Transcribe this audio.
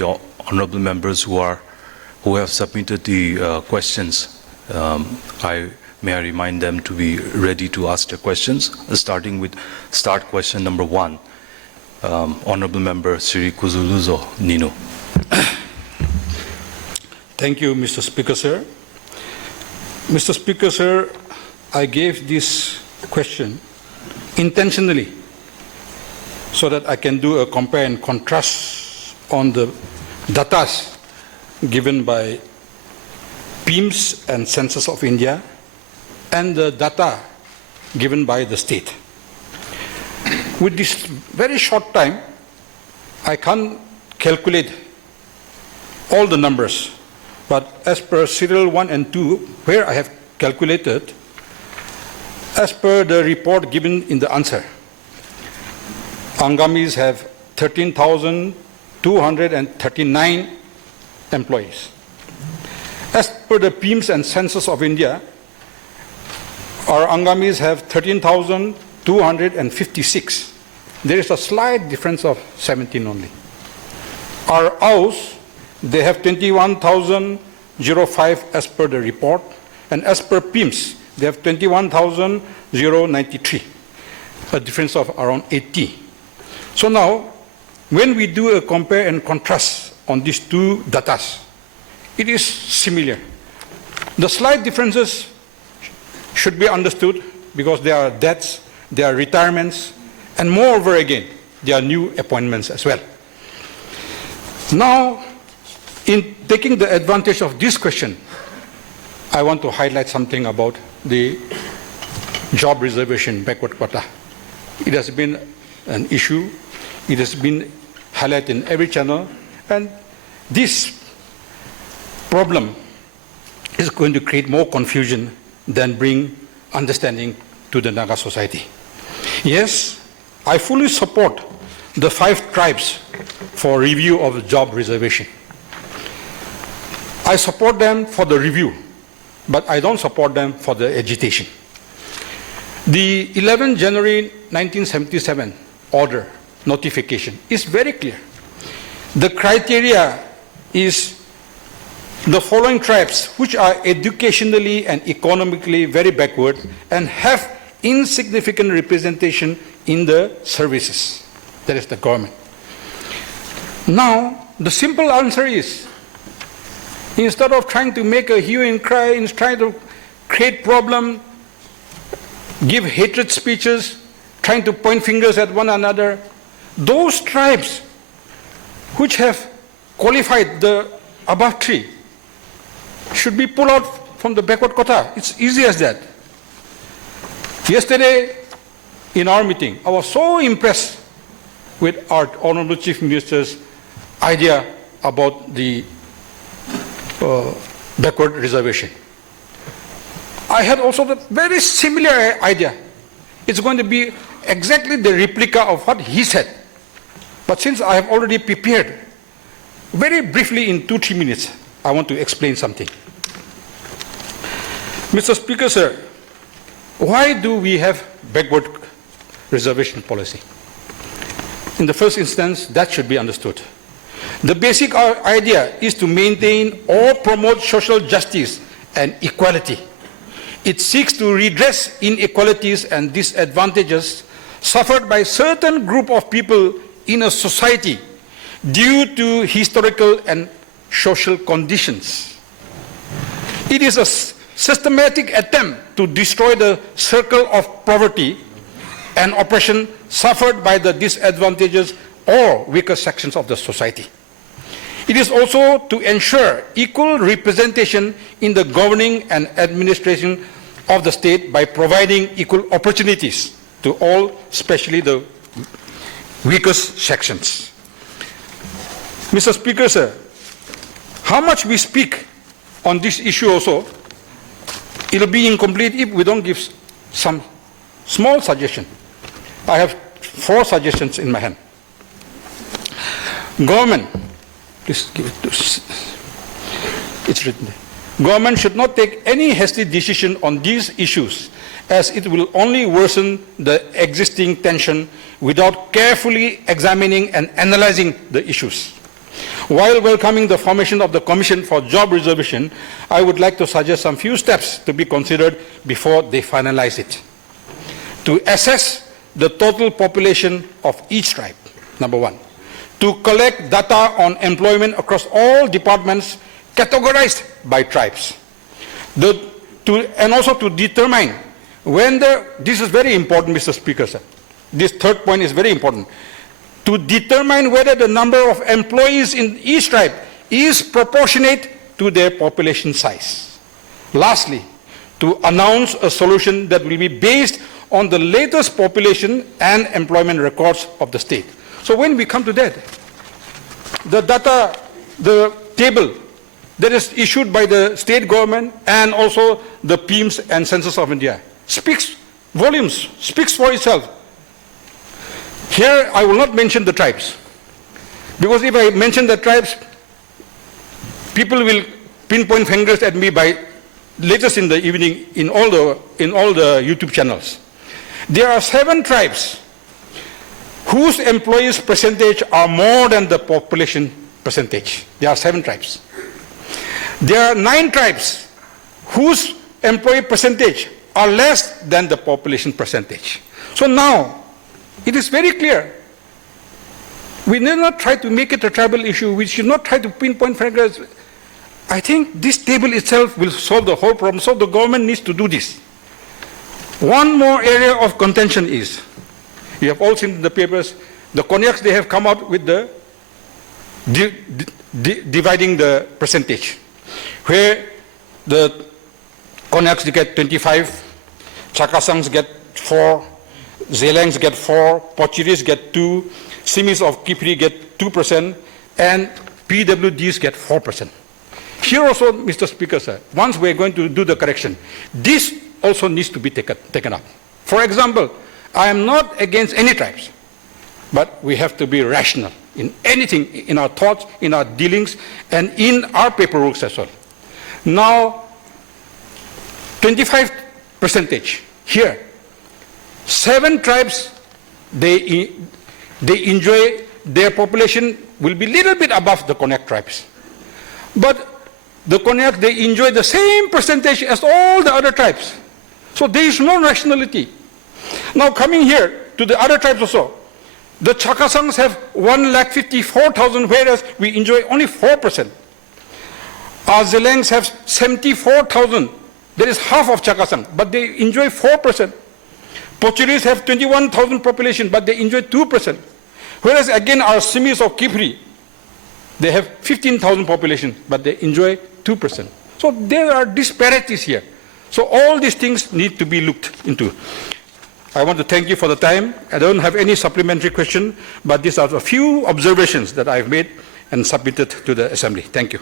the honorable members who have submitted the questions, may I remind them to be ready to ask their questions, starting with question number 1. Honorable Member Sri Azo Nienu. Thank you, Mr. Speaker, sir. Mr. Speaker, sir, I gave this question intentionally so that I can do a compare and contrast on the data given by PIMS and Census of India and the data given by the state. With this very short time, I can't calculate all the numbers, but as per serial 1 and 2, where I have calculated, as per the report given in the answer, Angamis have 13,239 employees. As per the PIMS and Census of India, our Angamis have 13,256. There is a slight difference of 17 only. Our Aus, they have 21,005 as per the report, and as per PIMS, they have 21,093, a difference of around 80. So now, when we do a compare and contrast on these two data, it is similar. The slight differences should be understood because there are deaths, there are retirements, and moreover again, there are new appointments as well. Now, in taking the advantage of this question, I want to highlight something about the job reservation backward quota. It has been an issue. It has been highlighted in every channel, and this problem is going to create more confusion than bring understanding to the Naga society. Yes, I fully support the 5 tribes for review of the job reservation. I support them for the review, but I don't support them for the agitation. The 11 January 1977 order notification is very clear. The criteria is the following tribes which are educationally and economically very backward and have insignificant representation in the services, that is the government. Now, the simple answer is, instead of trying to make a hue and cry, instead of trying to create problem, give hatred speeches, trying to point fingers at one another, those tribes which have qualified the above 3 should be pulled out from the backward quota. It's easy as that. Yesterday, in our meeting, I was so impressed with our Honorable Chief Minister's idea about the backward reservation. I had also the very similar idea. It's going to be exactly the replica of what he said. But since I have already prepared, very briefly in 2-3 minutes, I want to explain something. Mr. Speaker, sir, why do we have backward reservation policy? In the first instance, that should be understood. The basic idea is to maintain or promote social justice and equality. It seeks to redress inequalities and disadvantages suffered by certain group of people in a society due to historical and social conditions. It is a systematic attempt to destroy the circle of poverty and oppression suffered by the disadvantages or weaker sections of the society. It is also to ensure equal representation in the governing and administration of the state by providing equal opportunities to all, especially the weakest sections. Mr. Speaker, sir, how much we speak on this issue also, it will be incomplete if we don't give some small suggestion. I have 4 suggestions in my hand. Government, please give it to, it's written there. Government should not take any hasty decision on these issues, as it will only worsen the existing tension without carefully examining and analyzing the issues. While welcoming the formation of the Commission for Job Reservation, I would like to suggest some few steps to be considered before they finalize it. To assess the total population of each tribe, number one. To collect data on employment across all departments categorized by tribes. And also to determine when this is very important, Mr. Speaker, sir. This third point is very important. To determine whether the number of employees in each tribe is proportionate to their population size. Lastly, to announce a solution that will be based on the latest population and employment records of the state. So when we come to that, the data, the table that is issued by the state government and also the PIMS and Census of India speaks volumes, speaks for itself. Here I will not mention the tribes, because if I mention the tribes, people will pinpoint fingers at me by latest in the evening in all the YouTube channels. There are 7 tribes whose employees percentage are more than the population percentage. There are 7 tribes. There are 9 tribes whose employee percentage are less than the population percentage. So now, it is very clear. We need not try to make it a tribal issue. We should not try to pinpoint fingers. I think this table itself will solve the whole problem, so the government needs to do this. One more area of contention is, you have all seen in the papers, the Cognacs, they have come out with the dividing the percentage, where the Cognacs get 25, Chakasangs get 4, Zelangs get 4, Pochiris get 2, Simis of Kipri get 2%, and PWDs get 4%. Here also, Mr. Speaker, sir, once we are going to do the correction, this also needs to be taken up. For example, I am not against any tribes, but we have to be rational in anything, in our thoughts, in our dealings, and in our paperwork as well. Now, 25 percentage here. 7 tribes, they enjoy, their population will be little bit above the Cognac tribes. But the Cognac, they enjoy the same percentage as all the other tribes. So there is no rationality. Now coming here to the other tribes also, the Chakasangs have 1,54,000, whereas we enjoy only 4%. Our Zelangs have 74,000. That is half of Chakasang, but they enjoy 4%. Pochiris have 21,000 population, but they enjoy 2%. Whereas again our Simis of Kipri, they have 15,000 population, but they enjoy 2%. So there are disparities here. So all these things need to be looked into. I want to thank you for the time. I don't have any supplementary question, but these are a few observations that I've made and submitted to the Assembly. Thank you.